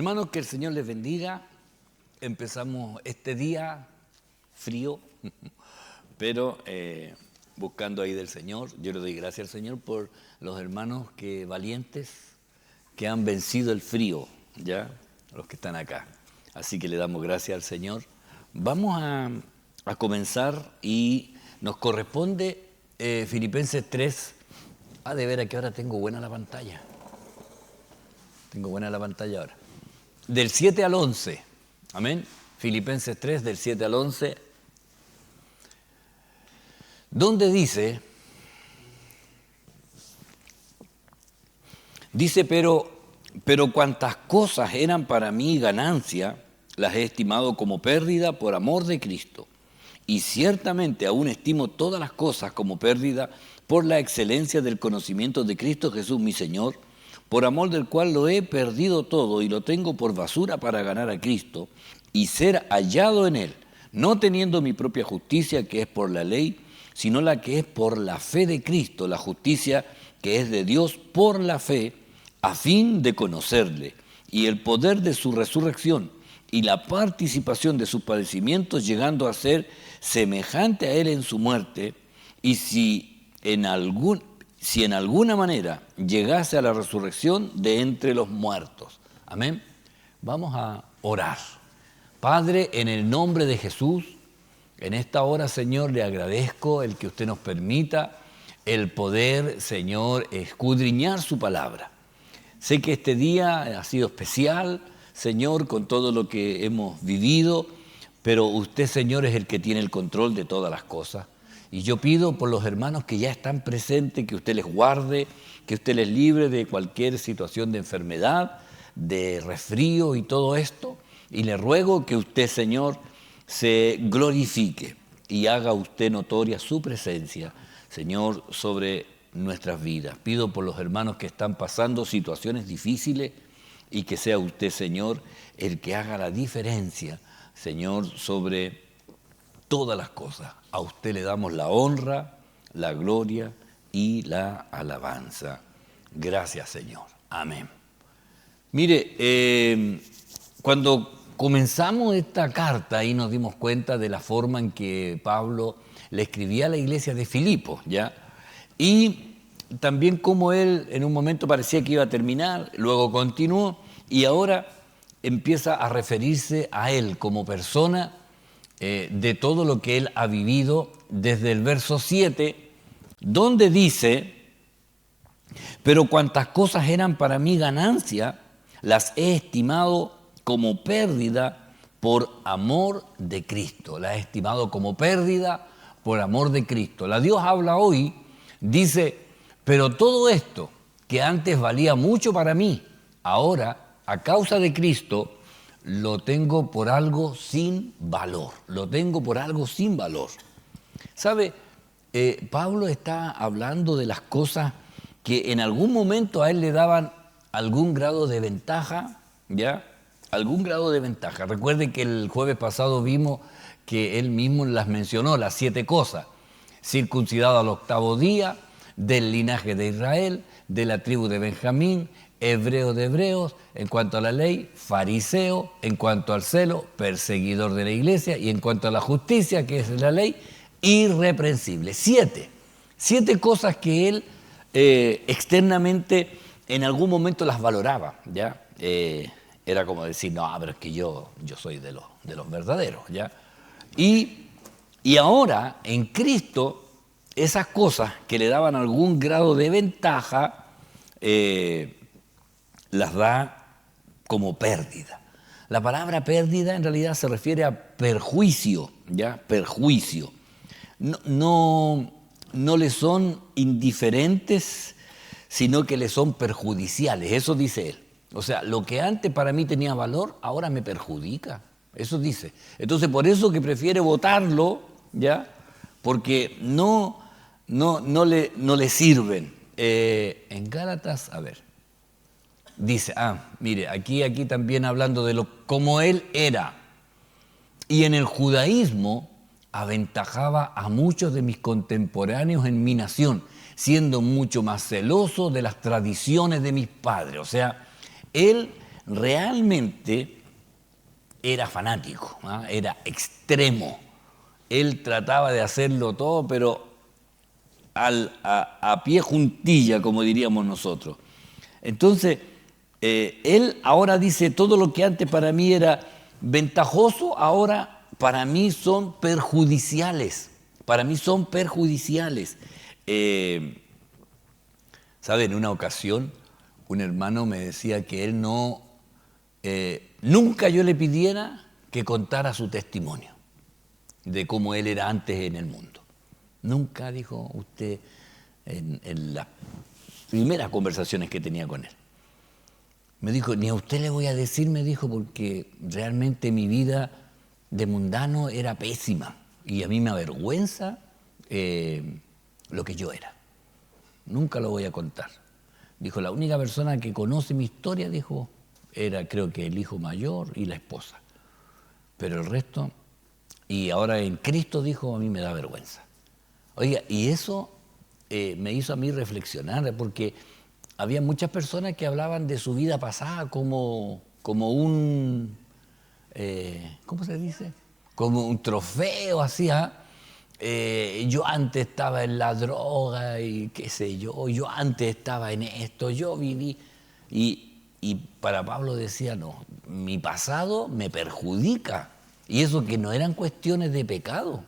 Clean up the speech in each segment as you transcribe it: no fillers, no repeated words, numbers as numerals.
Hermanos, que el Señor les bendiga. Empezamos este día frío, pero buscando ahí del Señor. Yo le doy gracias al Señor por los hermanos que valientes que han vencido el frío, ya, los que están acá. Así que le damos gracias al Señor. Vamos a comenzar y nos corresponde Filipenses 3. De veras que ahora tengo buena la pantalla. Tengo buena la pantalla ahora. Del 7 al 11. Amén. Filipenses 3, del 7 al 11. Donde dice, pero cuantas cosas eran para mí ganancia, las he estimado como pérdida por amor de Cristo. Y ciertamente aún estimo todas las cosas como pérdida por la excelencia del conocimiento de Cristo Jesús mi Señor, por amor del cual lo he perdido todo y lo tengo por basura para ganar a Cristo y ser hallado en Él, no teniendo mi propia justicia que es por la ley, sino la que es por la fe de Cristo, la justicia que es de Dios por la fe, a fin de conocerle y el poder de su resurrección y la participación de sus padecimientos, llegando a ser semejante a Él en su muerte, y si en alguna manera llegase a la resurrección de entre los muertos. Amén. Vamos a orar. Padre, en el nombre de Jesús, en esta hora, Señor, le agradezco el que usted nos permita el poder, Señor, escudriñar su palabra. Sé que este día ha sido especial, Señor, con todo lo que hemos vivido, pero usted, Señor, es el que tiene el control de todas las cosas. Y yo pido por los hermanos que ya están presentes, que usted les guarde, que usted les libre de cualquier situación de enfermedad, de resfrío y todo esto. Y le ruego que usted, Señor, se glorifique y haga usted notoria su presencia, Señor, sobre nuestras vidas. Pido por los hermanos que están pasando situaciones difíciles y que sea usted, Señor, el que haga la diferencia, Señor, sobre todas las cosas. A usted le damos la honra, la gloria y la alabanza. Gracias, Señor. Amén. Mire, cuando comenzamos esta carta, ahí nos dimos cuenta de la forma en que Pablo le escribía a la iglesia de Filipos, ¿ya? Y también cómo él en un momento parecía que iba a terminar, luego continuó y ahora empieza a referirse a él como persona de todo lo que él ha vivido desde el verso 7, donde dice, pero cuantas cosas eran para mí ganancia, las he estimado como pérdida por amor de Cristo. Las he estimado como pérdida por amor de Cristo. La Dios habla hoy, dice, pero todo esto que antes valía mucho para mí, ahora, a causa de Cristo, lo tengo por algo sin valor. Lo tengo por algo sin valor. ¿Sabe? Pablo está hablando de las cosas que en algún momento a él le daban algún grado de ventaja, ¿ya? Algún grado de ventaja. Recuerden que el jueves pasado vimos que él mismo las mencionó, las 7 cosas. Circuncidado al 8º día, del linaje de Israel, de la tribu de Benjamín, hebreo de hebreos, en cuanto a la ley, fariseo, en cuanto al celo, perseguidor de la iglesia, y en cuanto a la justicia, que es la ley, irreprensible. 7 cosas que él externamente en algún momento las valoraba, ¿ya? Era como decir, no, pero es que yo soy de los verdaderos, ¿ya? Y ahora, en Cristo, esas cosas que le daban algún grado de ventaja, las da como pérdida. La palabra pérdida en realidad se refiere a perjuicio, ¿ya? Perjuicio. No le son indiferentes, sino que le son perjudiciales. Eso dice él. O sea, lo que antes para mí tenía valor, ahora me perjudica. Eso dice. Entonces, por eso que prefiere votarlo, ¿ya? Porque no le sirven. En Gálatas, a ver, dice, mire, aquí también hablando de como él era. Y en el judaísmo aventajaba a muchos de mis contemporáneos en mi nación, siendo mucho más celoso de las tradiciones de mis padres. O sea, él realmente era fanático, ¿ah? Era extremo. Él trataba de hacerlo todo, pero a pie juntilla, como diríamos nosotros. Entonces, él ahora dice, todo lo que antes para mí era ventajoso, ahora para mí son perjudiciales. Para mí son perjudiciales. ¿Sabe? En una ocasión, un hermano me decía que él nunca yo le pidiera que contara su testimonio de cómo él era antes en el mundo. Nunca, dijo usted, en las primeras conversaciones que tenía con él. Me dijo, ni a usted le voy a decir, me dijo, porque realmente mi vida de mundano era pésima y a mí me avergüenza lo que yo era. Nunca lo voy a contar. Dijo, la única persona que conoce mi historia, dijo, era creo que el hijo mayor y la esposa. Pero el resto, y ahora en Cristo, dijo, a mí me da vergüenza. Oiga, y eso me hizo a mí reflexionar, porque había muchas personas que hablaban de su vida pasada como un, ¿cómo se dice? Como un trofeo, así, ¿ah? Yo antes estaba en la droga y qué sé yo antes estaba en esto, yo viví. Y para Pablo decía, no, mi pasado me perjudica. Y eso que no eran cuestiones de pecado,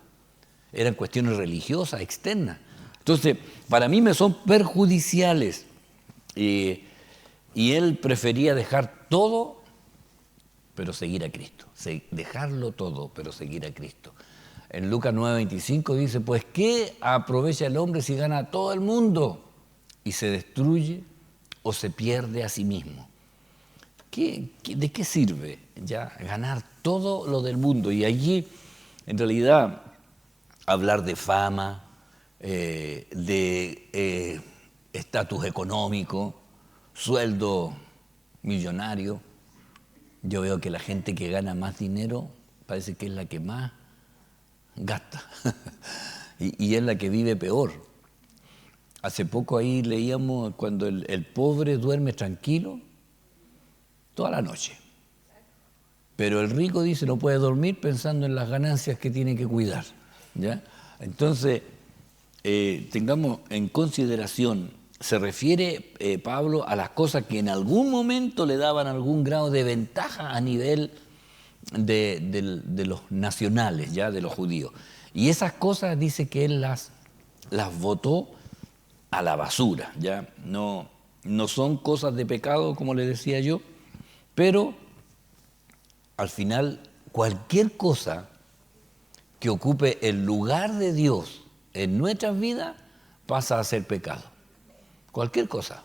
eran cuestiones religiosas, externas. Entonces, para mí me son perjudiciales. Y él prefería dejar todo, pero seguir a Cristo. Dejarlo todo, pero seguir a Cristo. En Lucas 9:25 dice, pues ¿qué aprovecha el hombre si gana todo el mundo y se destruye o se pierde a sí mismo? ¿De qué sirve ya ganar todo lo del mundo? Y allí, en realidad, hablar de fama, de estatus económico, sueldo millonario. Yo veo que la gente que gana más dinero parece que es la que más gasta y es la que vive peor. Hace poco ahí leíamos cuando el pobre duerme tranquilo toda la noche, pero el rico dice no puede dormir pensando en las ganancias que tiene que cuidar, ¿ya? Entonces, tengamos en consideración, se refiere Pablo a las cosas que en algún momento le daban algún grado de ventaja a nivel de los nacionales, ya de los judíos. Y esas cosas dice que él las botó a la basura, ya no son cosas de pecado, como le decía yo, pero al final cualquier cosa que ocupe el lugar de Dios en nuestras vidas pasa a ser pecado. Cualquier cosa.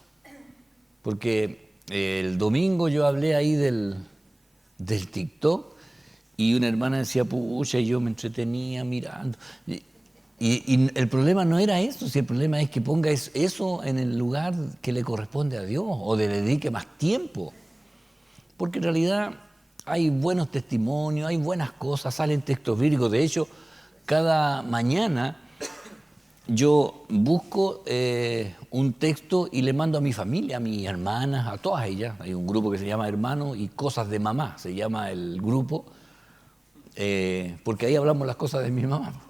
Porque el domingo yo hablé ahí del TikTok y una hermana decía, pucha, y yo me entretenía mirando. Y el problema no era eso, si el problema es que ponga eso en el lugar que le corresponde a Dios o le dedique más tiempo. Porque en realidad hay buenos testimonios, hay buenas cosas, salen textos bíblicos. De hecho, cada mañana yo busco un texto y le mando a mi familia, a mis hermanas, a todas ellas. Hay un grupo que se llama Hermanos y Cosas de Mamá, se llama el grupo, porque ahí hablamos las cosas de mi mamá.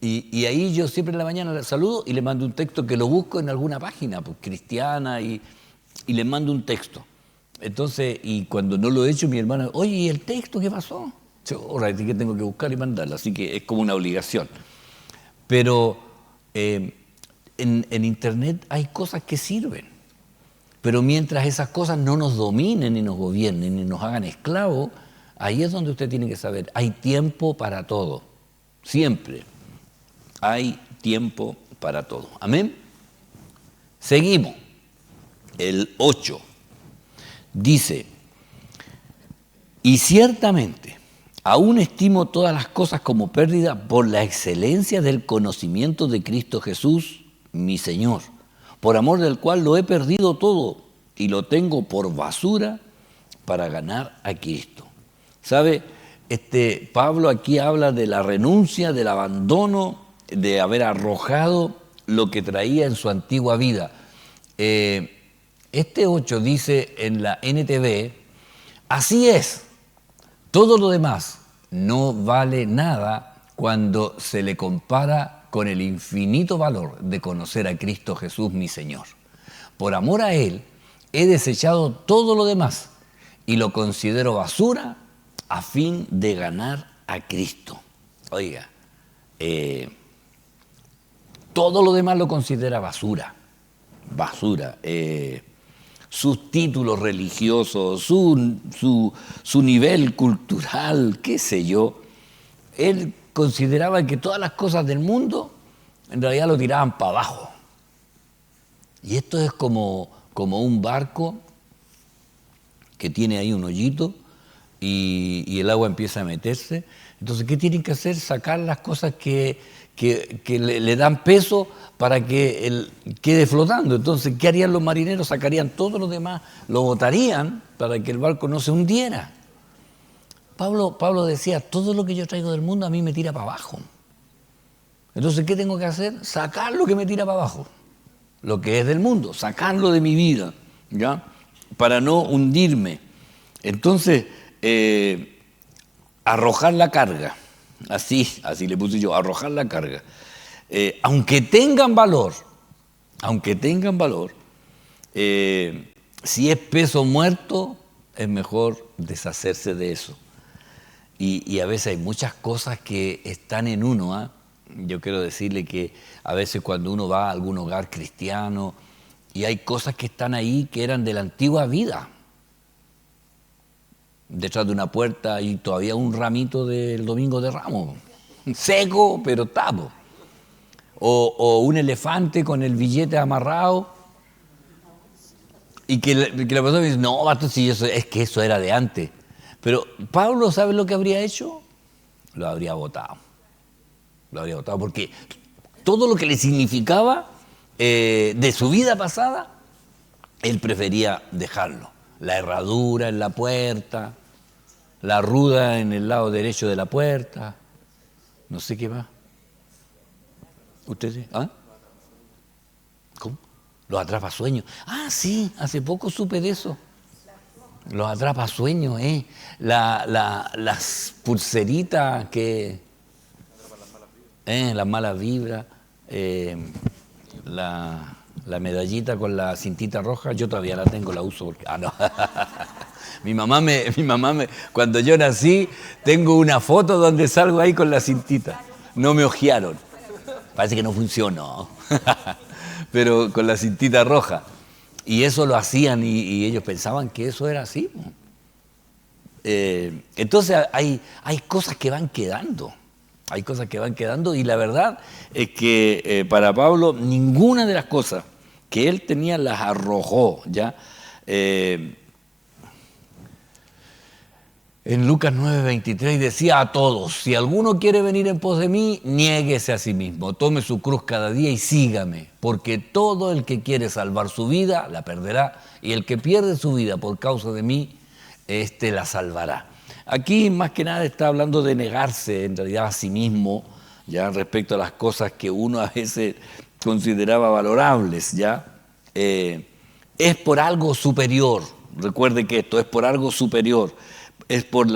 Y ahí yo siempre en la mañana le saludo y le mando un texto que lo busco en alguna página pues, cristiana y le mando un texto. Entonces, y cuando no lo he hecho, mi hermana, oye, ¿y el texto qué pasó? Ahora que tengo que buscar y mandarlo, así que es como una obligación. Pero en Internet hay cosas que sirven. Pero mientras esas cosas no nos dominen, ni nos gobiernen, ni nos hagan esclavos, ahí es donde usted tiene que saber, hay tiempo para todo. Siempre hay tiempo para todo. Amén. Seguimos. El 8 dice, y ciertamente aún estimo todas las cosas como pérdida por la excelencia del conocimiento de Cristo Jesús, mi Señor, por amor del cual lo he perdido todo y lo tengo por basura para ganar a Cristo. ¿Sabe? Pablo aquí habla de la renuncia, del abandono, de haber arrojado lo que traía en su antigua vida. Este 8 dice en la NTV, así es, todo lo demás no vale nada cuando se le compara con el infinito valor de conocer a Cristo Jesús mi Señor. Por amor a Él, he desechado todo lo demás y lo considero basura a fin de ganar a Cristo. Oiga, todo lo demás lo considera basura. Sus títulos religiosos, su nivel cultural, qué sé yo. Él consideraba que todas las cosas del mundo en realidad lo tiraban para abajo. Y esto es como un barco que tiene ahí un hoyito y el agua empieza a meterse. Entonces, ¿qué tienen que hacer? Sacar las cosas que le dan peso para que él quede flotando. Entonces, ¿qué harían los marineros? Sacarían todo lo demás, lo botarían para que el barco no se hundiera. Pablo decía, todo lo que yo traigo del mundo a mí me tira para abajo. Entonces, ¿qué tengo que hacer? Sacar lo que me tira para abajo, lo que es del mundo, sacarlo de mi vida, ¿ya? Para no hundirme. Entonces, arrojar la carga, así le puse yo, arrojar la carga. Aunque tengan valor, si es peso muerto, es mejor deshacerse de eso. Y a veces hay muchas cosas que están en uno, ¿eh? Yo quiero decirle que a veces cuando uno va a algún hogar cristiano y hay cosas que están ahí que eran de la antigua vida. Detrás de una puerta hay todavía un ramito del Domingo de Ramos, seco pero tapo. O un elefante con el billete amarrado y que la persona dice, no, bato, si eso, es que eso era de antes. Pero Pablo, ¿sabe lo que habría hecho? Lo habría botado. Porque todo lo que le significaba de su vida pasada, él prefería dejarlo. La herradura en la puerta, la ruda en el lado derecho de la puerta, no sé qué más. ¿Ustedes? ¿Ah? ¿Cómo? Los atrapasueños. Ah, sí, hace poco supe de eso. Los atrapasueños, las pulseritas que... las malas vibras, la medallita con la cintita roja, yo todavía la tengo, la uso porque... Ah, no. Mi mamá cuando yo nací, tengo una foto donde salgo ahí con la cintita. No me ojearon. Parece que no funcionó. Pero con la cintita roja. Y eso lo hacían y ellos pensaban que eso era así. Entonces hay cosas que van quedando. Hay cosas que van quedando y la verdad es que para Pablo ninguna de las cosas que él tenía las arrojó, ¿ya? En Lucas 9:23 decía a todos, si alguno quiere venir en pos de mí, niéguese a sí mismo, tome su cruz cada día y sígame, porque todo el que quiere salvar su vida la perderá y el que pierde su vida por causa de mí, la salvará. Aquí más que nada está hablando de negarse en realidad a sí mismo, ya respecto a las cosas que uno a veces consideraba valorables, ya. Es por algo superior, recuerde que esto es por algo superior, es por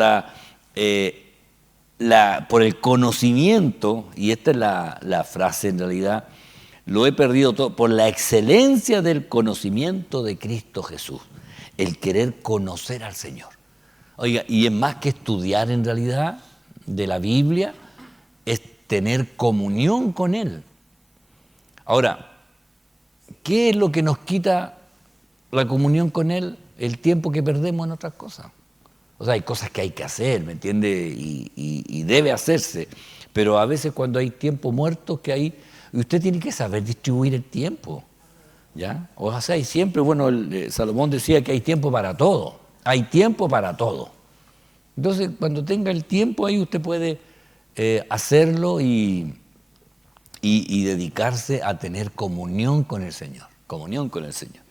por el conocimiento, y esta es la frase en realidad, lo he perdido todo, por la excelencia del conocimiento de Cristo Jesús, el querer conocer al Señor. Oiga, y es más que estudiar en realidad de la Biblia, es tener comunión con Él. Ahora, ¿qué es lo que nos quita la comunión con Él? El tiempo que perdemos en otras cosas. O sea, hay cosas que hay que hacer, ¿me entiende? Y debe hacerse. Pero a veces cuando hay tiempo muerto que hay, usted tiene que saber distribuir el tiempo, ¿ya? O sea, y siempre, bueno, Salomón decía que hay tiempo para todo. Hay tiempo para todo. Entonces, cuando tenga el tiempo ahí, usted puede hacerlo y dedicarse a tener comunión con el Señor. Comunión con el Señor.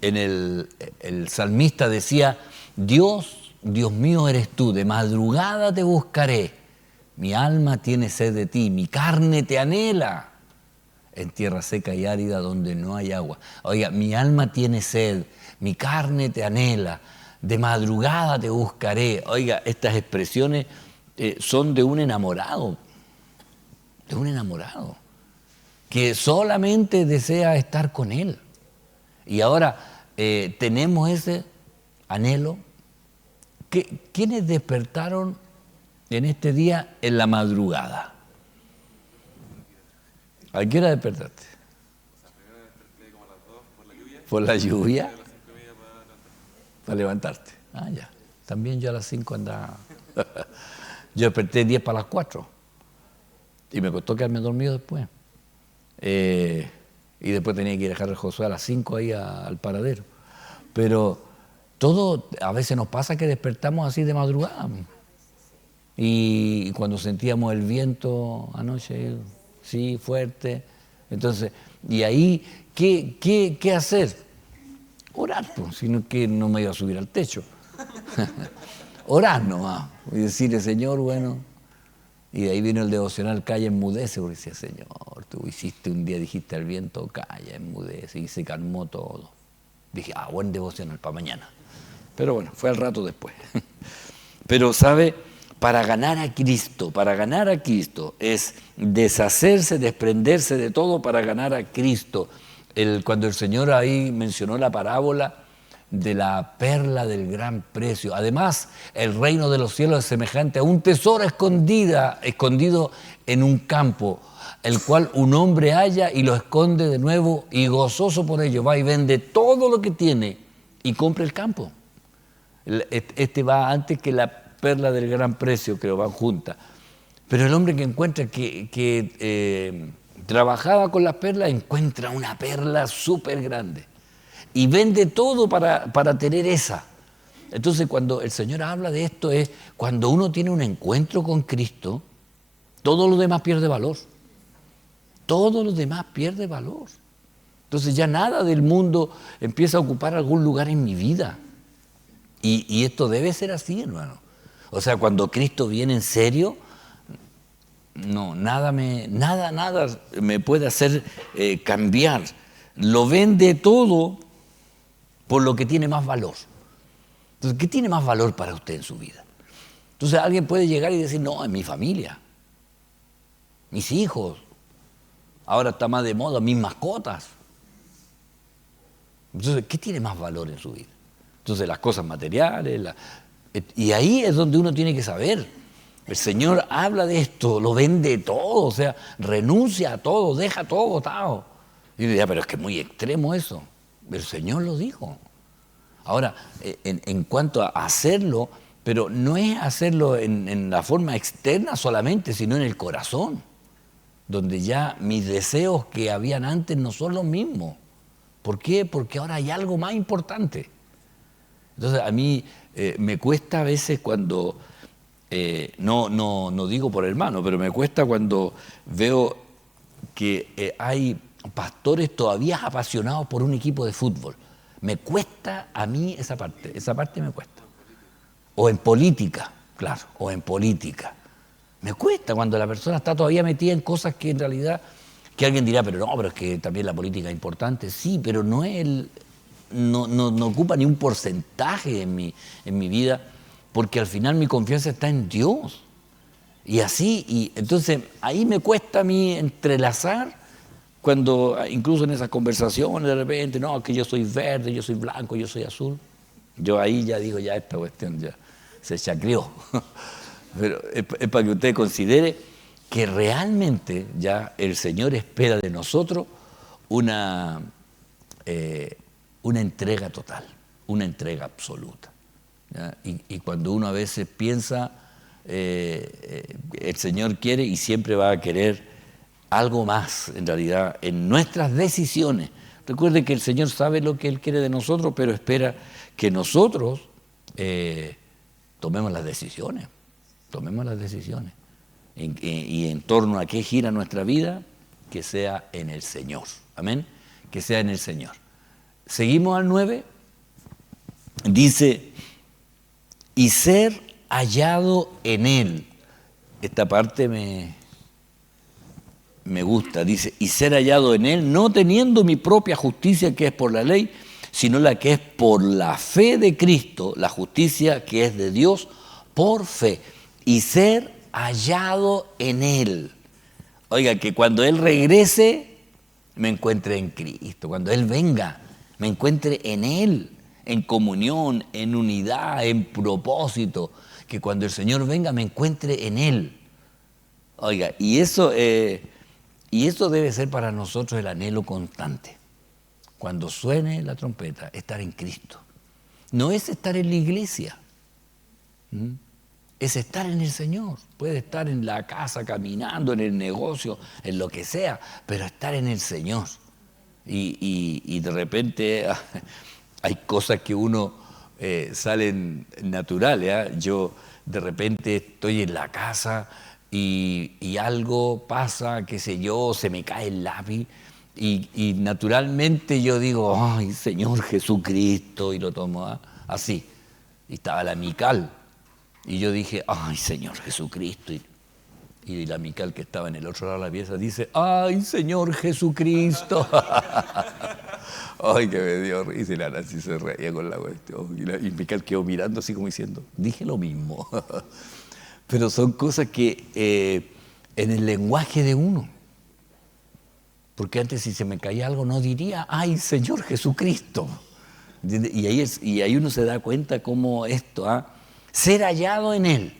El salmista decía, Dios mío eres tú, de madrugada te buscaré. Mi alma tiene sed de ti, mi carne te anhela. en tierra seca y árida donde no hay agua. Oiga, mi alma tiene sed, mi carne te anhela, de madrugada te buscaré. Oiga, estas expresiones son de un enamorado, que solamente desea estar con él. Y ahora tenemos ese anhelo. ¿Quiénes despertaron en este día en la madrugada? ¿A qué hora despertaste? Primero desperté como a las 2 por la lluvia. ¿Por la lluvia? A las 5:30 Para levantarte. Ah, ya. También yo a las 5 andaba. Yo desperté 10 para las 4. Y me costó quedarme dormido después. Y después tenía que ir a dejar a Josué a las 5 ahí al paradero. Pero todo, a veces nos pasa que despertamos así de madrugada. Y cuando sentíamos el viento anoche, sí, fuerte. Entonces, y ahí, ¿qué hacer? Orar, pues, sino que no me iba a subir al techo. Orar nomás. Y decirle, Señor, bueno. Y de ahí vino el devocional, calla, enmudece, porque decía, Señor, tú hiciste un día, dijiste al viento, calla, enmudece, y se calmó todo. Dije, buen devocional para mañana. Pero bueno, fue al rato después. Pero, ¿sabe? Para ganar a Cristo es deshacerse, desprenderse de todo para ganar a Cristo. Cuando el Señor ahí mencionó la parábola de la perla del gran precio. Además, el reino de los cielos es semejante a un tesoro escondido en un campo, el cual un hombre halla y lo esconde de nuevo y gozoso por ello va y vende todo lo que tiene y compra el campo. Este va antes que la perla del gran precio, creo, van juntas. Pero el hombre que encuentra que trabajaba con las perlas encuentra una perla súper grande. Y vende todo para tener esa. Entonces, cuando el Señor habla de esto, es cuando uno tiene un encuentro con Cristo, todo lo demás pierde valor. Todo lo demás pierde valor. Entonces, ya nada del mundo empieza a ocupar algún lugar en mi vida. Y esto debe ser así, hermano. O sea, cuando Cristo viene en serio, no, nada me puede hacer cambiar. Lo vende todo por lo que tiene más valor. Entonces, ¿qué tiene más valor para usted en su vida? Entonces, alguien puede llegar y decir, no, es mi familia, mis hijos, ahora está más de moda, mis mascotas. Entonces, ¿qué tiene más valor en su vida? Entonces, las cosas materiales, y ahí es donde uno tiene que saber. El Señor habla de esto, lo vende todo, o sea, renuncia a todo, deja todo botado. Y uno diría, pero es que es muy extremo eso. El Señor lo dijo. Ahora, en cuanto a hacerlo, pero no es hacerlo en la forma externa solamente, sino en el corazón, donde ya mis deseos que habían antes no son los mismos. ¿Por qué? Porque ahora hay algo más importante. Entonces, a mí me cuesta a veces cuando, no digo por hermano, pero me cuesta cuando veo que hay pastores todavía apasionados por un equipo de fútbol. Me cuesta a mí esa parte me cuesta. O en política, claro, o en política. Me cuesta cuando la persona está todavía metida en cosas que en realidad, que alguien dirá, pero es que también la política es importante. Sí, pero no ocupa ni un porcentaje en mi vida, porque al final mi confianza está en Dios. Y así, y entonces ahí me cuesta a mí entrelazar, cuando incluso en esas conversaciones de repente, no, que yo soy verde, yo soy blanco, yo soy azul. Yo ahí ya digo, ya esta cuestión ya se chacreó. Pero es para que usted considere que realmente ya el Señor espera de nosotros una entrega total, una entrega absoluta. ¿Ya? Y cuando uno a veces piensa, el Señor quiere y siempre va a querer algo más, en realidad, en nuestras decisiones. Recuerde que el Señor sabe lo que Él quiere de nosotros, pero espera que nosotros tomemos las decisiones. Y en torno a qué gira nuestra vida, que sea en el Señor. Amén. Que sea en el Señor. Seguimos al 9. Dice, y ser hallado en Él. Esta parte me gusta, dice, y ser hallado en Él, no teniendo mi propia justicia que es por la ley, sino la que es por la fe de Cristo, la justicia que es de Dios por fe, y ser hallado en Él. Oiga, que cuando Él regrese, me encuentre en Cristo. Cuando Él venga, me encuentre en Él, en comunión, en unidad, en propósito. Que cuando el Señor venga, me encuentre en Él. Oiga, y eso debe ser para nosotros el anhelo constante. Cuando suene la trompeta, estar en Cristo. No es estar en la iglesia. Es estar en el Señor. Puede estar en la casa, caminando, en el negocio, en lo que sea, pero estar en el Señor. Y de repente hay cosas que uno salen naturales. Yo de repente estoy en la casa y algo pasa, qué sé yo, se me cae el lápiz y naturalmente yo digo, ay, Señor Jesucristo, y lo tomo así. Y estaba la Mical. Y yo dije, ay, Señor Jesucristo. Y la Mical, que estaba en el otro lado de la pieza, dice, ay, Señor Jesucristo. Ay, que me dio risa. Y la Nancy se reía con la cuestión. Y Mical quedó mirando así como diciendo, dije lo mismo. Pero son cosas que en el lenguaje de uno. Porque antes si se me caía algo no diría, ay, Señor Jesucristo. Y ahí uno se da cuenta cómo esto, ser hallado en Él,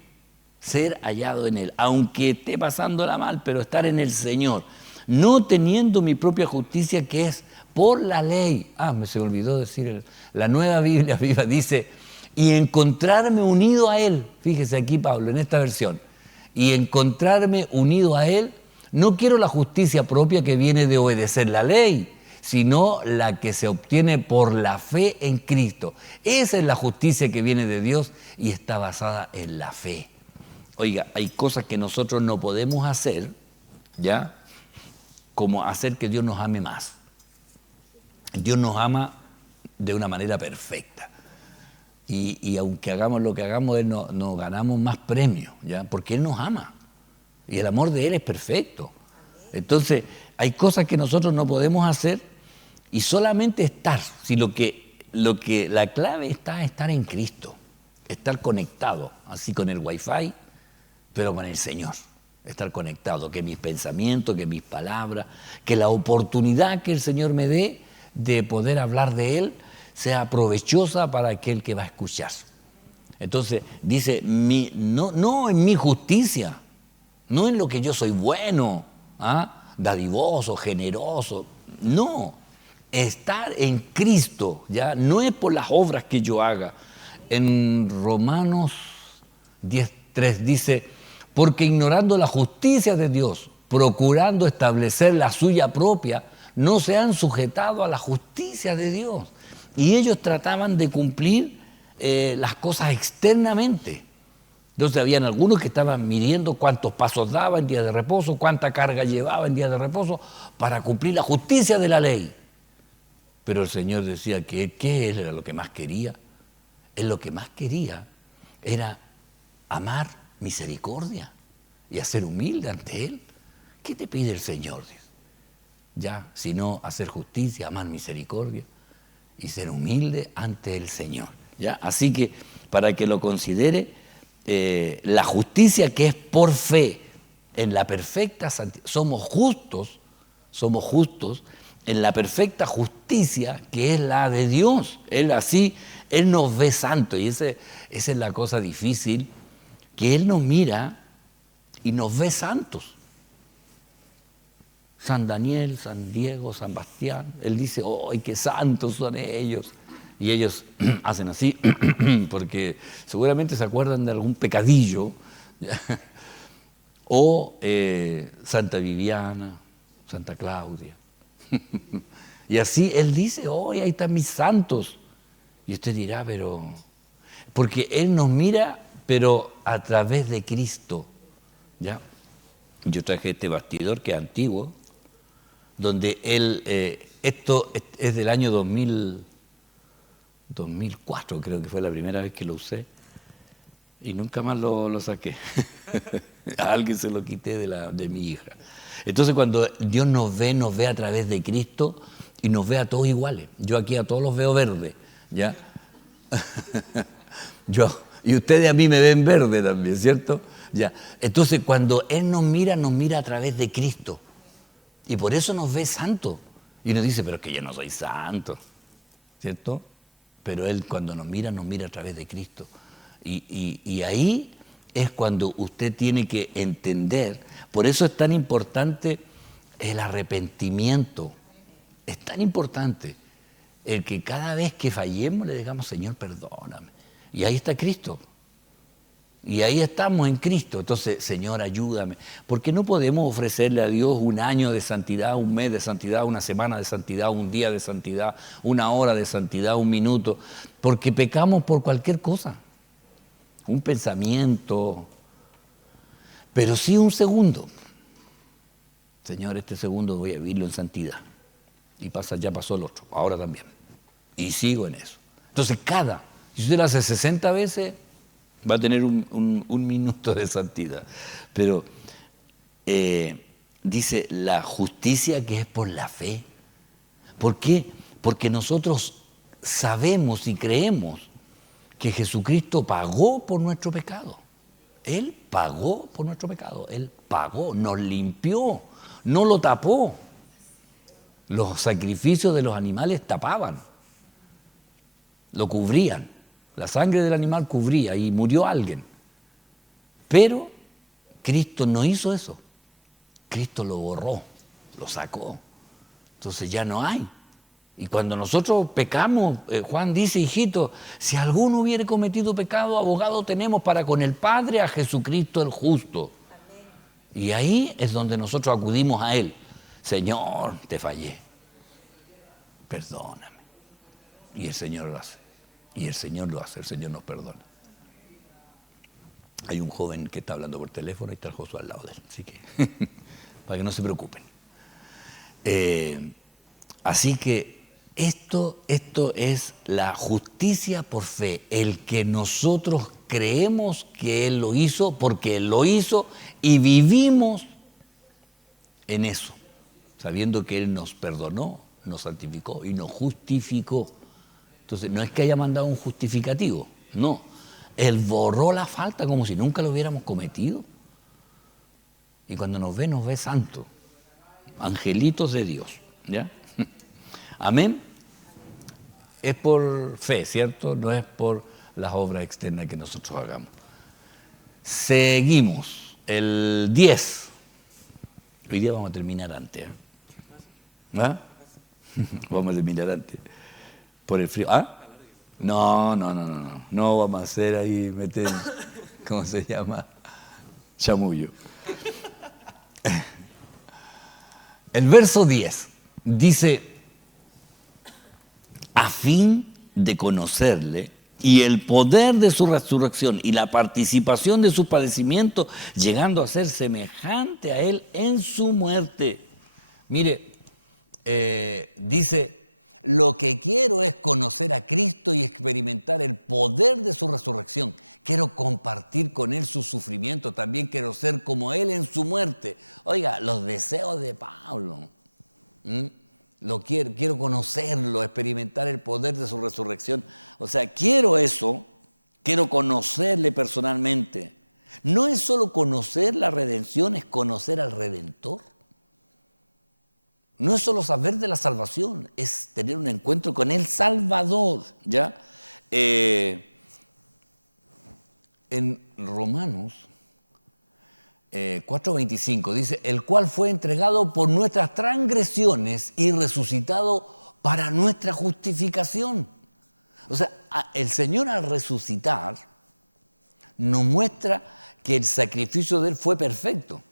aunque esté pasándola mal, pero estar en el Señor, no teniendo mi propia justicia que es por la ley. Se me olvidó decir, la Nueva Biblia Viva dice, y encontrarme unido a Él, fíjese aquí Pablo, en esta versión, y encontrarme unido a Él, no quiero la justicia propia que viene de obedecer la ley, sino la que se obtiene por la fe en Cristo. Esa es la justicia que viene de Dios y está basada en la fe. Oiga, hay cosas que nosotros no podemos hacer, ¿ya? Como hacer que Dios nos ame más. Dios nos ama de una manera perfecta. Y aunque hagamos lo que hagamos, Él nos ganamos más premios, ¿ya? Porque Él nos ama. Y el amor de Él es perfecto. Entonces, hay cosas que nosotros no podemos hacer y solamente estar. Si la clave está en estar en Cristo, estar conectado, así con el Wi-Fi, pero con el Señor. Estar conectado, que mis pensamientos, que mis palabras, que la oportunidad que el Señor me dé de poder hablar de Él sea provechosa para aquel que va a escuchar. Entonces, dice, no en mi justicia, no en lo que yo soy bueno, dadivoso, generoso, no, estar en Cristo, ¿ya? No es por las obras que yo haga. En Romanos 10:3 dice, porque ignorando la justicia de Dios, procurando establecer la suya propia, no se han sujetado a la justicia de Dios. Y ellos trataban de cumplir las cosas externamente. Entonces habían algunos que estaban midiendo cuántos pasos daba en día de reposo, cuánta carga llevaba en día de reposo, para cumplir la justicia de la ley. Pero el Señor decía que Él era lo que más quería. Él lo que más quería era amar misericordia y hacer humilde ante Él. ¿Qué te pide el Señor? Ya, sino hacer justicia, amar misericordia y ser humilde ante el Señor. ¿Ya? Así que para que lo considere, la justicia que es por fe en la perfecta santidad, somos justos en la perfecta justicia que es la de Dios. Él nos ve santos y esa es la cosa difícil, que Él nos mira y nos ve santos. San Daniel, San Diego, San Bastián, Él dice, ¡ay, qué santos son ellos! Y ellos hacen así, porque seguramente se acuerdan de algún pecadillo. O Santa Viviana, Santa Claudia. Y así Él dice, ¡ay, ahí están mis santos! Y usted dirá, pero... Porque Él nos mira, pero a través de Cristo. ¿Ya? Yo traje este bastidor que es antiguo, donde Él... esto es del año 2004, creo que fue la primera vez que lo usé, y nunca más lo saqué. A alguien se lo quité de mi hija. Entonces cuando Dios nos ve a través de Cristo y nos ve a todos iguales. Yo aquí a todos los veo verdes, ¿ya? Y ustedes a mí me ven verde también, ¿cierto? Ya. Entonces cuando Él nos mira a través de Cristo. Y por eso nos ve santos. Y nos dice, pero es que yo no soy santo, ¿cierto? Pero Él cuando nos mira a través de Cristo. Y ahí es cuando usted tiene que entender. Por eso es tan importante el arrepentimiento. Es tan importante el que cada vez que fallemos le digamos, Señor, perdóname. Y ahí está Cristo. Y ahí estamos en Cristo. Entonces, Señor, ayúdame. Porque no podemos ofrecerle a Dios un año de santidad, un mes de santidad, una semana de santidad, un día de santidad, una hora de santidad, un minuto. Porque pecamos por cualquier cosa. Un pensamiento. Pero sí un segundo. Señor, este segundo voy a vivirlo en santidad. Y ya pasó el otro, ahora también. Y sigo en eso. Entonces, si usted lo hace 60 veces, va a tener un minuto de santidad. Pero dice la justicia que es por la fe. ¿Por qué? Porque nosotros sabemos y creemos que Jesucristo pagó por nuestro pecado. Él pagó por nuestro pecado. Él pagó, nos limpió, no lo tapó. Los sacrificios de los animales tapaban, lo cubrían. La sangre del animal cubría y murió alguien. Pero Cristo no hizo eso. Cristo lo borró, lo sacó. Entonces ya no hay. Y cuando nosotros pecamos, Juan dice, hijito, si alguno hubiere cometido pecado, abogado tenemos para con el Padre a Jesucristo el justo. Y ahí es donde nosotros acudimos a Él. Señor, te fallé. Perdóname. Y el Señor lo hace. Y el Señor lo hace, el Señor nos perdona. Hay un joven que está hablando por teléfono y está el Josué al lado de él. Así que, para que no se preocupen. Así que esto es la justicia por fe. El que nosotros creemos que Él lo hizo, porque Él lo hizo y vivimos en eso, sabiendo que Él nos perdonó, nos santificó y nos justificó. Entonces, no es que haya mandado un justificativo, no. Él borró la falta como si nunca lo hubiéramos cometido. Y cuando nos ve santo. Angelitos de Dios, ¿ya? Amén. Es por fe, ¿cierto? No es por las obras externas que nosotros hagamos. Seguimos. El 10. Hoy día vamos a terminar antes. ¿Ah? Vamos a terminar antes. Por el frío. ¿Ah? No. No vamos a hacer ahí, meter, ¿cómo se llama? Chamullo. El verso 10 dice, a fin de conocerle y el poder de su resurrección y la participación de sus padecimientos, llegando a ser semejante a él en su muerte. Mire, dice, lo que quiero es conocer a Cristo y experimentar el poder de su resurrección. Quiero compartir con Él su sufrimiento. También quiero ser como Él en su muerte. Oiga, los deseos de Pablo. Quiero conocerlo, experimentar el poder de su resurrección. O sea, quiero eso. Quiero conocerle personalmente. No es solo conocer la redención, es conocer al Redentor. No es solo saber de la salvación, es tener un encuentro con el Salvador, ¿ya? En Romanos 4:25 dice, el cual fue entregado por nuestras transgresiones y resucitado para nuestra justificación. O sea, el Señor al resucitar nos muestra que el sacrificio de Él fue perfecto.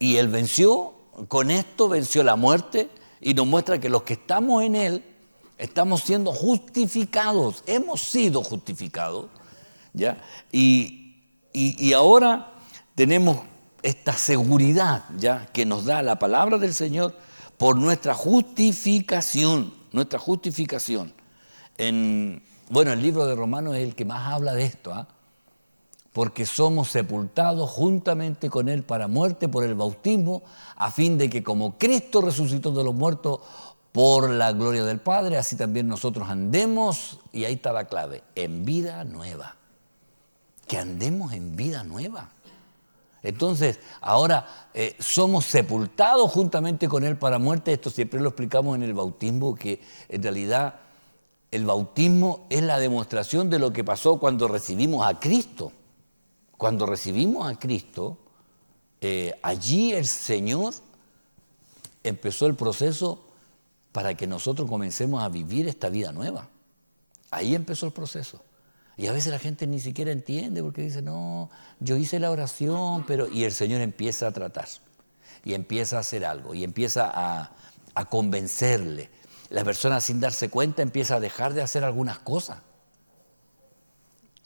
Y Él venció. Con esto venció la muerte y nos muestra que los que estamos en Él estamos siendo justificados, hemos sido justificados, ¿ya? Y ahora tenemos esta seguridad, ¿ya? Que nos da la palabra del Señor por nuestra justificación, Bueno, el libro de Romanos es el que más habla de esto, ¿ah? porque somos sepultados juntamente con Él para muerte por el bautismo, a fin de que como Cristo resucitó de los muertos por la gloria del Padre, así también nosotros andemos, y ahí está la clave, en vida nueva. Que andemos en vida nueva. Entonces, ahora somos sepultados juntamente con Él para muerte. Esto siempre lo explicamos en el bautismo, que en realidad el bautismo es la demostración de lo que pasó cuando recibimos a Cristo. Cuando recibimos a Cristo, allí el Señor empezó el proceso para que nosotros comencemos a vivir esta vida nueva. Ahí empezó el proceso. Y a veces la gente ni siquiera entiende porque dice, no, yo hice la oración, pero... Y el Señor empieza a tratar, y empieza a hacer algo, y empieza a convencerle. La persona, sin darse cuenta, empieza a dejar de hacer algunas cosas.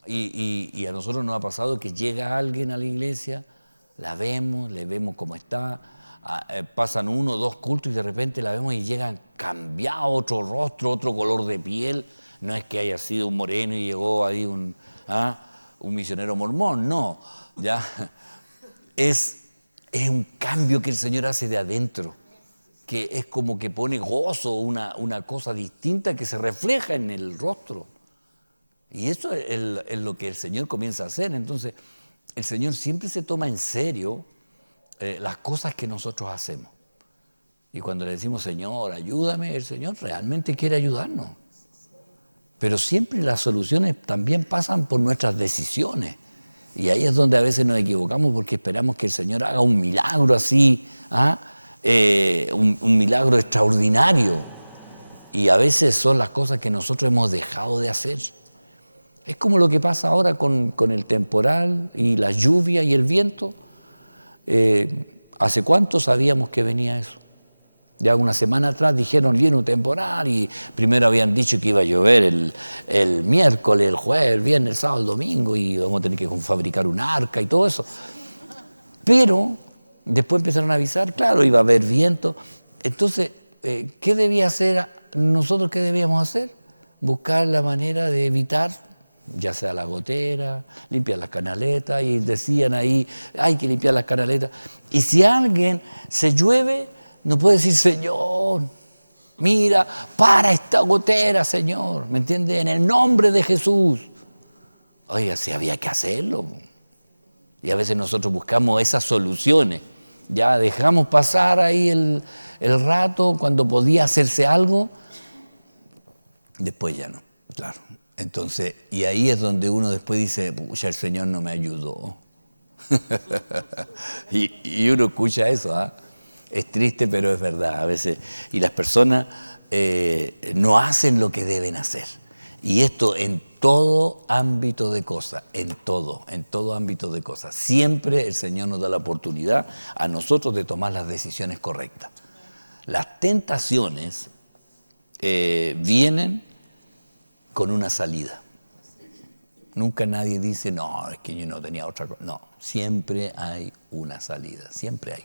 Y a nosotros nos ha pasado que llega alguien a la iglesia, la vemos, le vemos cómo está, pasan 1 o 2 cultos y de repente la vemos y llegan cambiado, otro rostro, otro color de piel. No es que haya sido un moreno y llegó ahí un misionero mormón, no. ¿Ya? Es un cambio que el Señor hace de adentro, que es como que pone gozo, una cosa distinta que se refleja en el rostro. Y eso es lo que el Señor comienza a hacer. Entonces, el Señor siempre se toma en serio las cosas que nosotros hacemos. Y cuando le decimos, Señor, ayúdame, el Señor realmente quiere ayudarnos. Pero siempre las soluciones también pasan por nuestras decisiones. Y ahí es donde a veces nos equivocamos porque esperamos que el Señor haga un milagro así, un milagro extraordinario. Y a veces son las cosas que nosotros hemos dejado de hacer. Es como lo que pasa ahora con el temporal y la lluvia y el viento. ¿Hace cuánto sabíamos que venía eso? Ya una semana atrás dijeron viene un temporal y primero habían dicho que iba a llover el miércoles, el jueves, el viernes, el sábado, el domingo y vamos a tener que fabricar un arca y todo eso. Pero después empezaron a avisar, claro, iba a haber viento. Entonces, ¿qué debía hacer? ¿Nosotros qué debíamos hacer? Buscar la manera de evitar, ya sea la gotera, limpiar las canaletas, y decían ahí, hay que limpiar las canaletas. Y si alguien se llueve, no puede decir, Señor, mira, para esta gotera, Señor, ¿me entiende? En el nombre de Jesús. Oiga, sí había que hacerlo. Y a veces nosotros buscamos esas soluciones. Ya dejamos pasar ahí el rato cuando podía hacerse algo, después ya no, claro. Entonces, y ahí es donde uno después dice, pucha, el Señor no me ayudó. y uno escucha eso, ¿ah? Es triste, pero es verdad a veces. Y las personas no hacen lo que deben hacer. Y esto en todo ámbito de cosas, en todo ámbito de cosas. Siempre el Señor nos da la oportunidad a nosotros de tomar las decisiones correctas. Las tentaciones vienen con una salida. Nunca nadie dice, no, es que yo no tenía otra cosa. No, siempre hay una salida, siempre hay.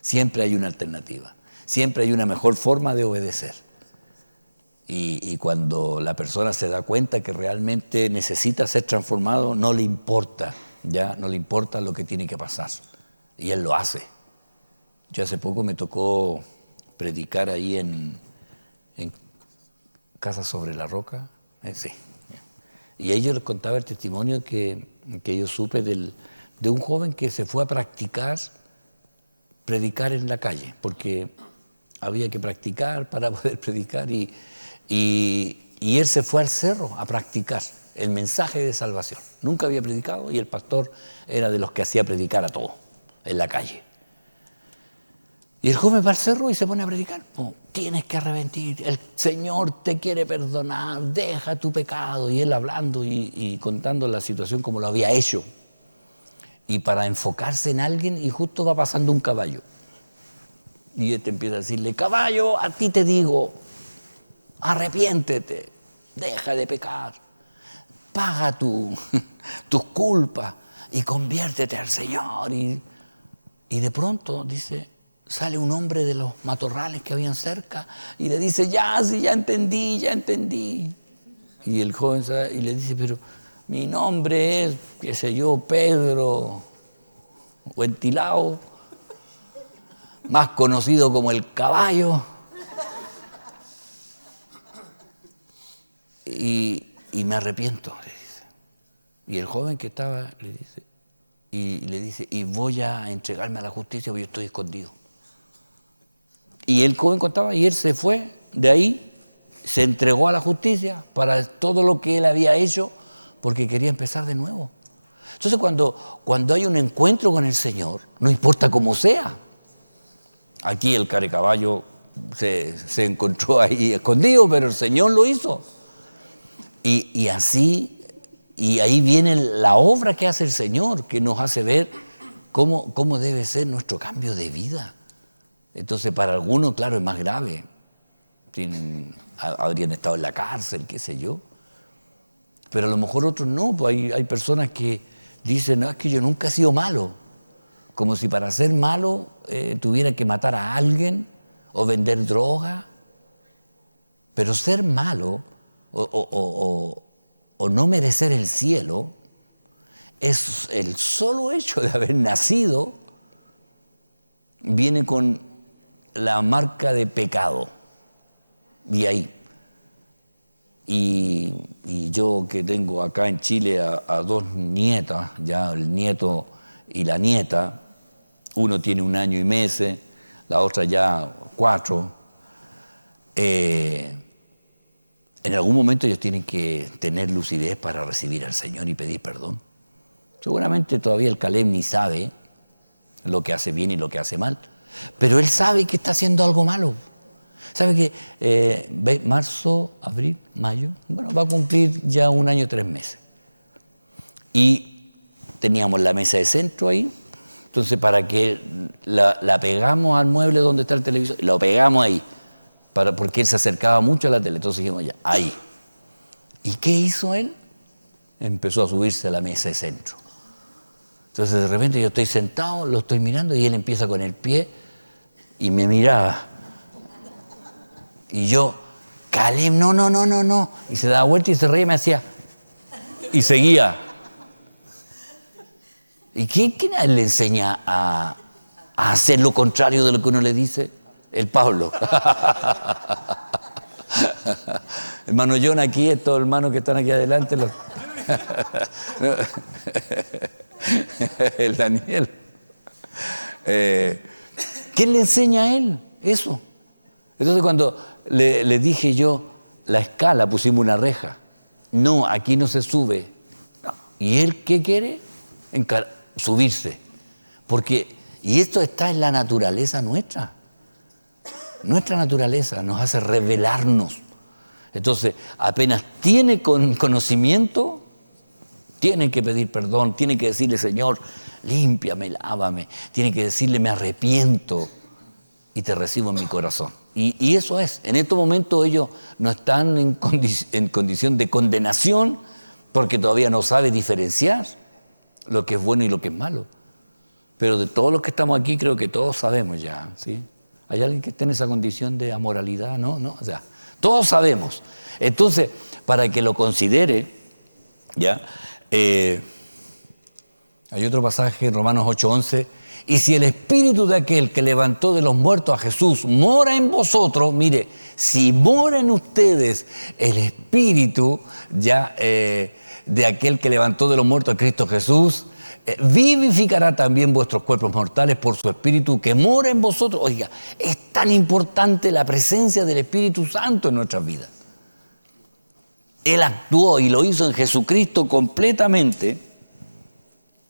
Siempre hay una alternativa, siempre hay una mejor forma de obedecer. Y cuando la persona se da cuenta que realmente necesita ser transformado, no le importa, ya no le importa lo que tiene que pasar. Y él lo hace. Yo hace poco me tocó predicar ahí en Casa sobre la Roca, sí. Y ahí yo les contaba el testimonio que yo supe de un joven que se fue a predicar en la calle, porque había que practicar para poder predicar y él se fue al cerro a practicar el mensaje de salvación. Nunca había predicado y el pastor era de los que hacía predicar a todos en la calle. Y el joven va al cerro y se pone a predicar. Oh, tienes que arrepentir, el Señor te quiere perdonar, deja tu pecado. Y él hablando y contando la situación como lo había hecho. Y para enfocarse en alguien, y justo va pasando un caballo. Y este empieza a decirle, caballo, a ti te digo, arrepiéntete, deja de pecar, paga tus culpas y conviértete al Señor. Y de pronto, dice, sale un hombre de los matorrales que habían cerca y le dice, ya entendí. Y el joven y le dice, pero mi nombre es, qué sé yo, Pedro Ventilao, más conocido como el Caballo. Y me arrepiento, le dice. Y el joven que estaba le dice, y voy a entregarme a la justicia porque yo estoy escondido. Y el joven contaba, y él se fue de ahí, se entregó a la justicia para todo lo que él había hecho, porque quería empezar de nuevo. Entonces cuando hay un encuentro con el Señor, no importa cómo sea. Aquí el carecaballo se encontró ahí escondido, pero el Señor lo hizo. Y así, y ahí viene la obra que hace el Señor, que nos hace ver cómo debe ser nuestro cambio de vida. Entonces, para algunos, claro, es más grave. Habrían estado en la cárcel, qué sé yo. Pero a lo mejor otros no, pues hay personas que dicen, no, es que yo nunca he sido malo. Como si para ser malo tuviera que matar a alguien o vender droga. Pero ser malo o no merecer el cielo es el solo hecho de haber nacido, viene con la marca de pecado. Y ahí. Y yo que tengo acá en Chile a dos nietas, ya el nieto y la nieta, uno tiene 1 año y meses, la otra ya 4. En algún momento ellos tienen que tener lucidez para recibir al Señor y pedir perdón. Seguramente todavía el Caleb ni sabe lo que hace bien y lo que hace mal, pero él sabe que está haciendo algo malo. Sabe que marzo, abril, mayo, bueno, va a cumplir ya 1 año y 3 meses. Y teníamos la mesa de centro ahí, entonces para que la pegamos al mueble donde está el televisor, lo pegamos ahí, porque él se acercaba mucho a la tele, entonces dijimos ya, ahí. ¿Y qué hizo él? Empezó a subirse a la mesa de centro. Entonces de repente yo estoy sentado, lo estoy mirando y él empieza con el pie y me miraba. Y yo, Caleb, no. Y se daba vuelta y se reía y me hacía. Y seguía. ¿Y quién le enseña a hacer lo contrario de lo que uno le dice? El Pablo. Hermano John aquí, estos hermanos que están aquí adelante. El Daniel. ¿Quién le enseña a él eso? Entonces cuando le dije yo, la escala, pusimos una reja. No, aquí no se sube. ¿Y él qué quiere? Subirse. Y esto está en la naturaleza nuestra. Nuestra naturaleza nos hace rebelarnos. Entonces, apenas tiene conocimiento, tiene que pedir perdón, tiene que decirle, Señor, límpiame, lávame. Tiene que decirle, me arrepiento y te recibo en mi corazón. Y eso es. En estos momentos ellos no están en condición de condenación porque todavía no sabe diferenciar lo que es bueno y lo que es malo. Pero de todos los que estamos aquí creo que todos sabemos ya, ¿sí? ¿Hay alguien que esté en esa condición de amoralidad? No, o sea, todos sabemos. Entonces, para que lo considere, ¿ya? Hay otro pasaje en Romanos 8:11. Y si el espíritu de aquel que levantó de los muertos a Jesús mora en vosotros, mire, si mora en ustedes el espíritu ya de aquel que levantó de los muertos a Cristo Jesús, vivificará también vuestros cuerpos mortales por su espíritu que mora en vosotros. Oiga, es tan importante la presencia del Espíritu Santo en nuestras vidas. Él actuó y lo hizo en Jesucristo completamente.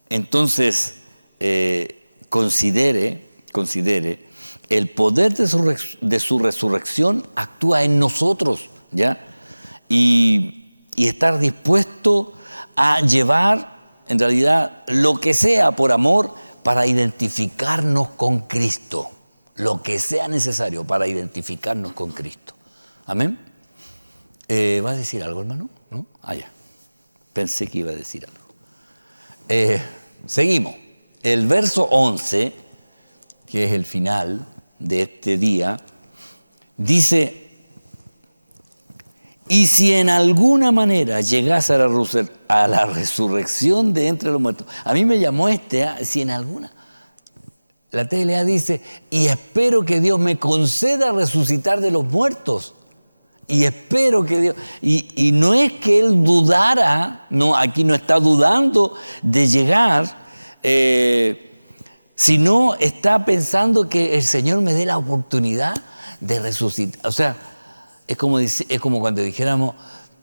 Entonces, considere el poder de su resurrección actúa en nosotros, ¿ya? Y estar dispuesto a llevar, en realidad, lo que sea por amor para identificarnos con Cristo. Lo que sea necesario para identificarnos con Cristo. ¿Amén? ¿Va a decir algo, hermano? ¿No? Ya. Pensé que iba a decir algo. Seguimos. El verso 11, que es el final de este día, dice: Y si en alguna manera llegase a la resurrección de entre los muertos. A mí me llamó si en alguna. La TLA dice, y espero que Dios me conceda resucitar de los muertos. Y espero que Dios... Y no es que él dudara, no, aquí no está dudando de llegar, sino está pensando que el Señor me dé la oportunidad de resucitar. O sea, es como cuando dijéramos,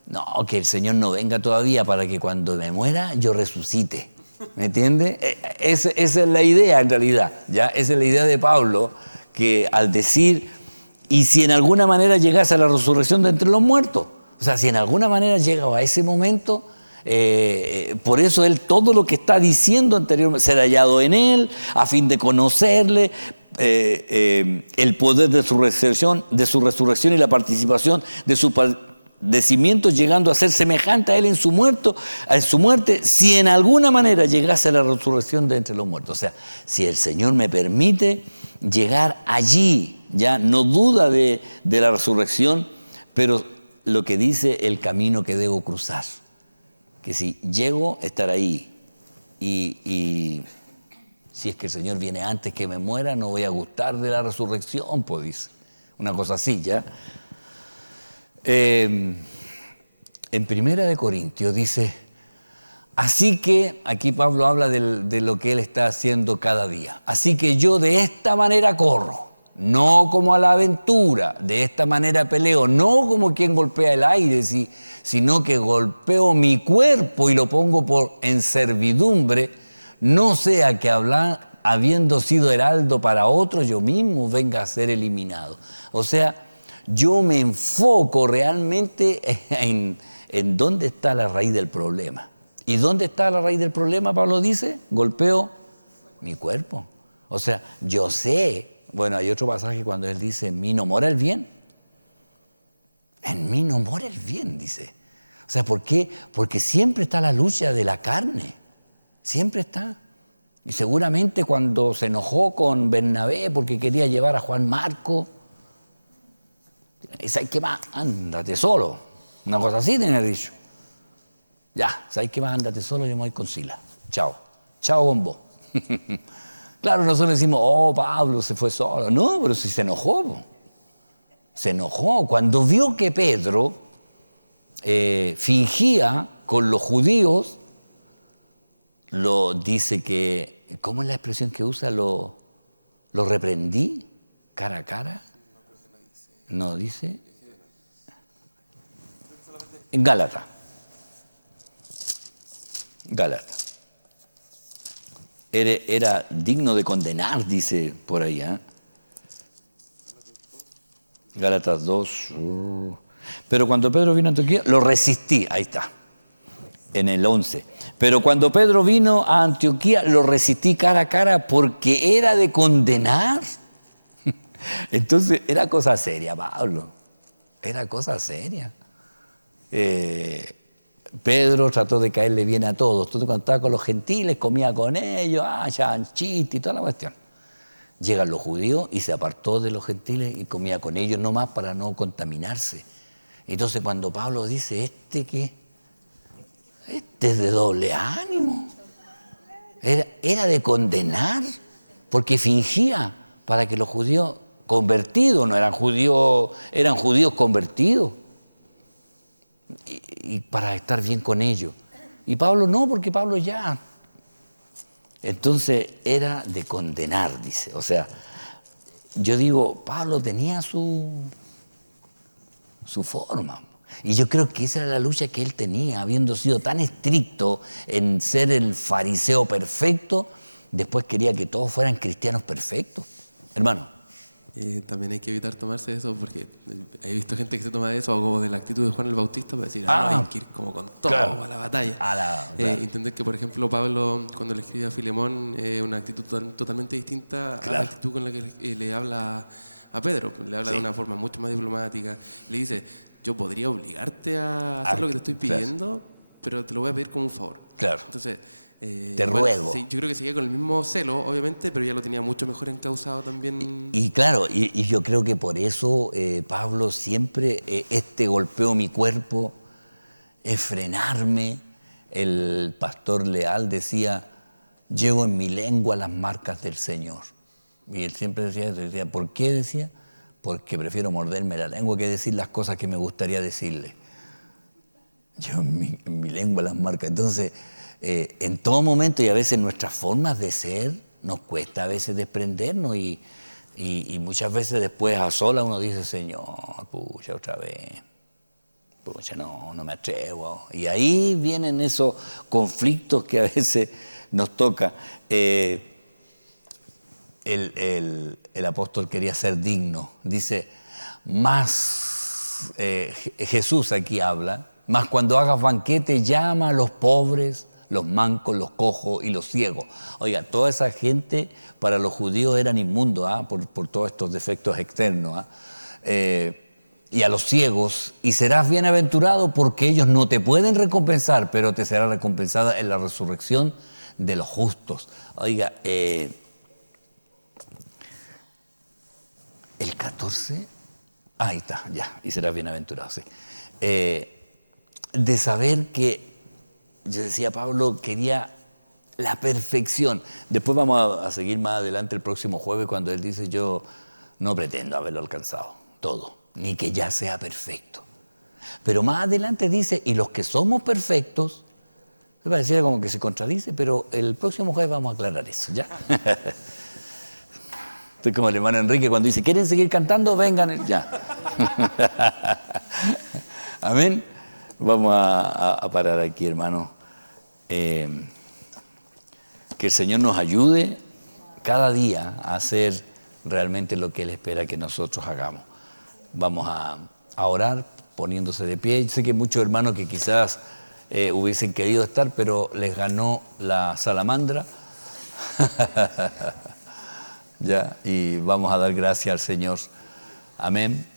no, que el Señor no venga todavía para que cuando me muera yo resucite. ¿Me entiende? Esa es la idea en realidad, ¿ya? Esa es la idea de Pablo, que al decir, y si en alguna manera llegase a la resurrección de entre los muertos, o sea, si en alguna manera llega a ese momento, por eso él todo lo que está diciendo anteriormente, ser hallado en él, a fin de conocerle, el poder de su resurrección y la participación de su padecimiento, llegando a ser semejante a él en su muerte, si en alguna manera llegase a la resurrección de entre los muertos. O sea, si el Señor me permite llegar allí, ya no duda de la resurrección, pero lo que dice el camino que debo cruzar, que si llego, estar ahí, y si es que el Señor viene antes que me muera, no voy a gustar de la resurrección, pues dice, una cosa así, ¿ya? En Primera de Corintios dice, así que, aquí Pablo habla de lo que él está haciendo cada día, así que yo de esta manera corro, no como a la aventura, de esta manera peleo, no como quien golpea el aire, sino que golpeo mi cuerpo y lo pongo en servidumbre, no sea que habiendo sido heraldo para otro, yo mismo venga a ser eliminado. O sea, yo me enfoco realmente en dónde está la raíz del problema. ¿Y dónde está la raíz del problema? Pablo dice, golpeo mi cuerpo. O sea, yo sé, bueno, hay otro pasaje cuando él dice, en mí no mora el bien. En mí no mora el bien, dice. O sea, ¿por qué? Porque siempre está la lucha de la carne. Siempre está. Y seguramente cuando se enojó con Bernabé porque quería llevar a Juan Marco, ¿sabes qué más? Ándate solo. Una cosa así tenía dicho. Ya, ¿sabes qué más? Ándate solo, yo me voy con Sila. Chao. Chao, bombo. Claro, nosotros decimos, oh, Pablo se fue solo. No, pero si se enojó. Se enojó. Cuando vio que Pedro fingía con los judíos, dice que, ¿cómo es la expresión que usa? Lo reprendí cara a cara. No dice. En Gálatas. Era digno de condenar, dice por ahí. Gálatas 2. Pero cuando Pedro vino a Antioquía, lo resistí. Ahí está. En el 11. Pero cuando Pedro vino a Antioquía, lo resistí cara a cara porque era de condenar. Entonces, era cosa seria, Pablo. Era cosa seria. Pedro trató de caerle bien a todos. Tú cuando estaba con los gentiles, comía con ellos, chanchito y toda la cuestión. Llegan los judíos y se apartó de los gentiles y comía con ellos nomás para no contaminarse. Entonces, cuando Pablo dice, Este es de doble ánimo. Era de condenar, porque fingía para que los judíos convertidos, no eran judíos, eran judíos convertidos, y para estar bien con ellos. Y Pablo no, porque Pablo ya. Entonces era de condenar, dice. O sea, yo digo, Pablo tenía su forma. Y yo creo que esa era la lucha que él tenía, habiendo sido tan estricto en ser el fariseo perfecto, después quería que todos fueran cristianos perfectos. Hermano. También hay que evitar tomarse eso, porque he visto gente que se toma de eso, o como de la actitud de Juan el Bautista, para decir, hay que ir como con todo claro, a la batalla. Claro. Entender que, por ejemplo, Pablo, cuando le escribe a Filemón, una actitud totalmente distinta a la actitud con la que le habla a Pedro. Le habla de una forma mucho más diplomática. Le dice, yo podría obligarte a hacer lo que te estoy pidiendo, pero te lo voy a pedir como un favor. Claro. Entonces, Te ruego. Sí, yo creo que seguía con el mismo celo, obviamente, pero ya lo tenía mucho mejor encauzado también. Y claro, y yo creo que por eso Pablo siempre, golpeo mi cuerpo, es frenarme. El pastor Leal decía, llevo en mi lengua las marcas del Señor. Y él siempre decía, ¿por qué decía? Porque prefiero morderme la lengua que decir las cosas que me gustaría decirle. Llevo en mi lengua las marcas. Entonces, en todo momento y a veces nuestras formas de ser nos cuesta a veces desprendernos y muchas veces después a sola uno dice, Señor, pucha, otra vez, pucha, no me atrevo. Y ahí vienen esos conflictos que a veces nos toca. El apóstol quería ser digno. Dice, más Jesús aquí habla, más cuando hagas banquete llama a los pobres, los mancos, los cojos y los ciegos. Oiga, toda esa gente para los judíos eran inmundos por todos estos defectos externos. Y a los ciegos, y serás bienaventurado porque ellos no te pueden recompensar, pero te será recompensada en la resurrección de los justos. Oiga, el 14, ahí está, ya, y serás bienaventurado, sí. De saber que, yo decía, Pablo quería la perfección. Después vamos a seguir más adelante el próximo jueves cuando él dice, yo no pretendo haberlo alcanzado todo, ni que ya sea perfecto. Pero más adelante dice, y los que somos perfectos, me pareciera como que se contradice, pero el próximo jueves vamos a aclarar eso, ¿ya? Estoy como el hermano Enrique cuando dice, ¿quieren seguir cantando? Vengan, ya. Amén. Vamos a parar aquí, hermano. Que el Señor nos ayude cada día a hacer realmente lo que Él espera que nosotros hagamos. Vamos a orar poniéndose de pie. Yo sé que muchos hermanos que quizás hubiesen querido estar, pero les ganó la salamandra. Ya, y vamos a dar gracias al Señor. Amén.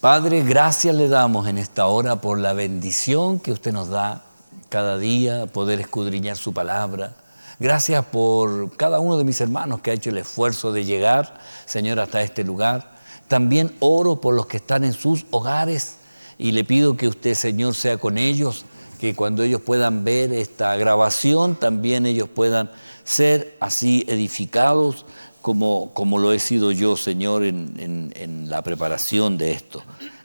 Padre, gracias le damos en esta hora por la bendición que usted nos da cada día, poder escudriñar su palabra. Gracias por cada uno de mis hermanos que ha hecho el esfuerzo de llegar, Señor, hasta este lugar. También oro por los que están en sus hogares y le pido que usted, Señor, sea con ellos, que cuando ellos puedan ver esta grabación, también ellos puedan ser así edificados como lo he sido yo, Señor, en la preparación de esto.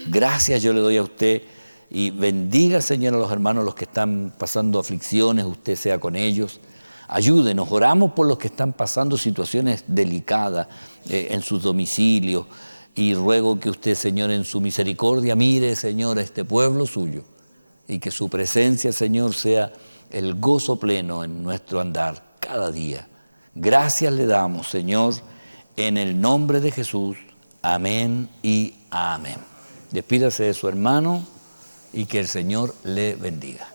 Gracias yo le doy a usted y bendiga, Señor, a los hermanos, los que están pasando aflicciones, usted sea con ellos. Ayúdenos, oramos por los que están pasando situaciones delicadas en sus domicilios y ruego que usted, Señor, en su misericordia mire, Señor, a este pueblo suyo y que su presencia, Señor, sea el gozo pleno en nuestro andar cada día. Gracias le damos, Señor, en el nombre de Jesús. Amén y amén. Despídase de su hermano y que el Señor le bendiga.